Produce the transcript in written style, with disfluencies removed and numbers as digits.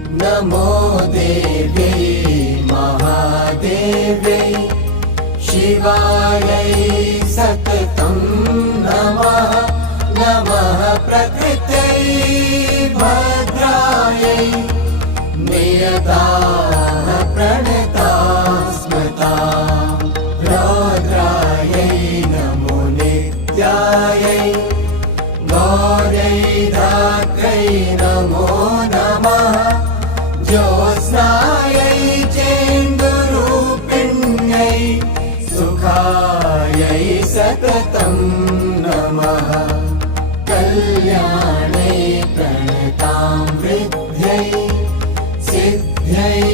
नमो देव्यै महादेव्यै शिवायै सततं नमः। नमः प्रकृत्यै भद्रायै नियताः प्रणताः स्मृताः। रौद्रायै नमो नित्यायै गौर्यै धात्र्यै नमो नमः। ज्योत्स्नायै चेन्दुरूपिण्यै सुखायै सततं नमः। कल्याणै प्रणतां वृद्ध्यै सिद्ध्यै